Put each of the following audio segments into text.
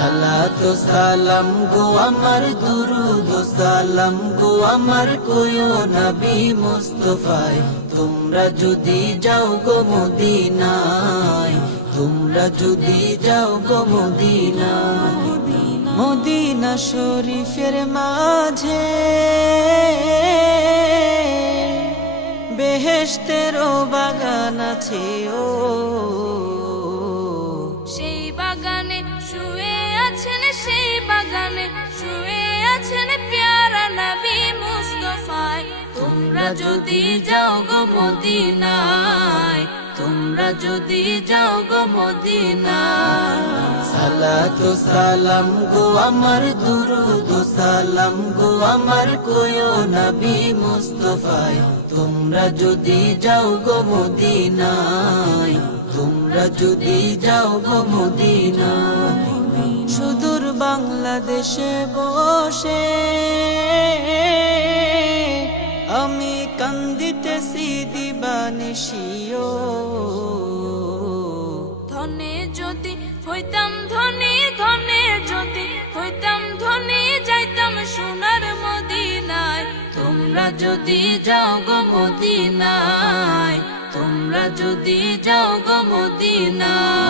সালাত সালাম গো আমার দুরুদ, সালাম গো আমার কোয় নবী মুস্তফায় তোমরা যদি যাও গো মদিনায়, তোমরা যদি যাও গো মদিনায়। মদিনা শরীফের মাঝে বেহেশতেরও বাগান আছে ও। তোমরা যদি যাও গো মদিনায়, তোমরা যদি যাও গো মদিনায়। সালাত সালাম গো আমার, দুরুদ সালাম গো আমার কোয় নবী মুস্তফায়, তোমরা যদি যাও গো মদিনায়, তোমরা যদি যাও গো মদিনায়। সুদূর বাংলাদেশে বসে দিবানিশিও ধনে যদি হইতাম, ধনী, ধনে যদি হইতাম, ধনী যাইতাম সোনার মদিনায়। তোমরা যদি যাও গো মদিনায়, তোমরা যদি যাও গো মদিনায়।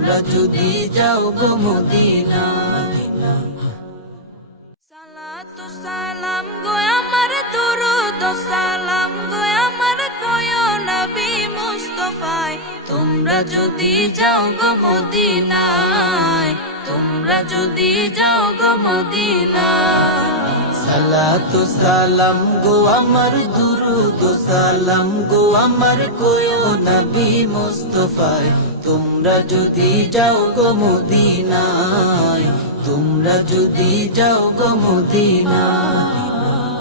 তোমরা যদি যাও গো মদিনায়। সালাতু সালাম গো আমার দুরুদ, সালাম গো আমার কয় নবী মুস্তফায়। তোমরা যদি যাও গো মদিনায়, তোমরা যদি যাও গো মদিনায়। সালাত সালাম গো আমার দুরুদ সালাম গো আমার কোয় নবী মুস্তফায়। তোমরা যদি যাও গো মদিনায়, তোমরা যদি যাও গো মদিনায়।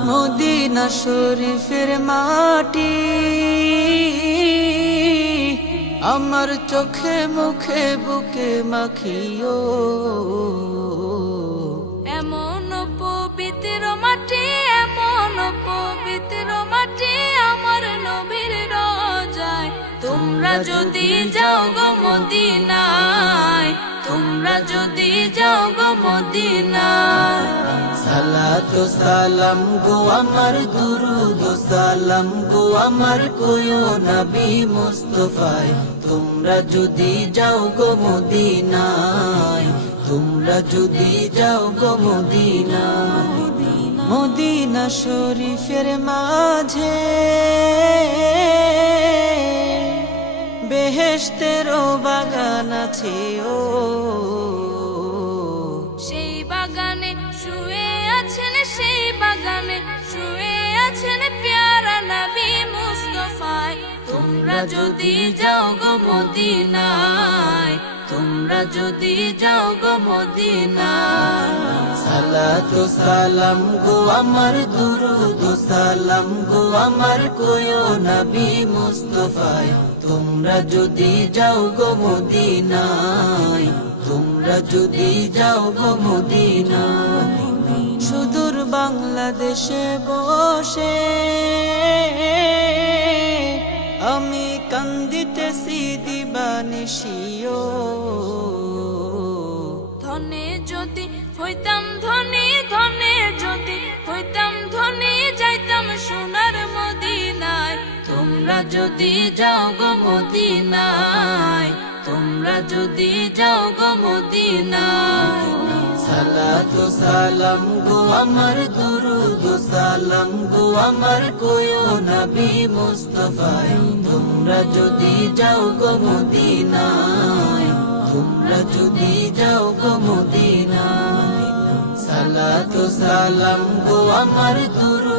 মদিনা শরীফের মাটি আমার চোখে মুখে বুকে মাখিও। তোমরা যদি যাও গো মদিনায়, তোমরা যদি যাও গো মদিনায়। সালাত সালাম গো আমার দুরুদ সালাম গো আমার কোয় নবী মুস্তফায়। তোমরা যদি যাও গো মদিনায়, তোমরা যদি যাও গো মদিনায়। মদিনা শরীফের মাঝে বেহেশতেরও বাগান আছে ও। সেই বাগানে শুয়ে আছেন সেই বাগানে শুয়ে আছেন প্যারা নবী মুস্তফায়। তোমরা যদি যাও গো মদিনায় তোমরা যদি যাও গো মদিনায়। সালাত ও সালাম গো আমার দুরুদ ও সালাম গো আমার কোয় নবী মুস্তফায়। তোমরা যদি যাও গো মদিনায়, তোমরা যদি যাও গো মদিনায়, সুদূর বাংলাদেশে বসে আমি কান্দিতেছি দিবানিশিও যদি যাও গো মদিনায়, তোমরা যদি যাও গো মদিনায়। সালাতু সালাম গো আমার, দুরুদ সালাম গো আমার কোয়ো নবী মুস্তাফায়, তোমরা যদি যাও গো মদিনায়, তোমরা যদি যাও গো মদিনায়। সালাতু সালাম গো আমার, দুরুদ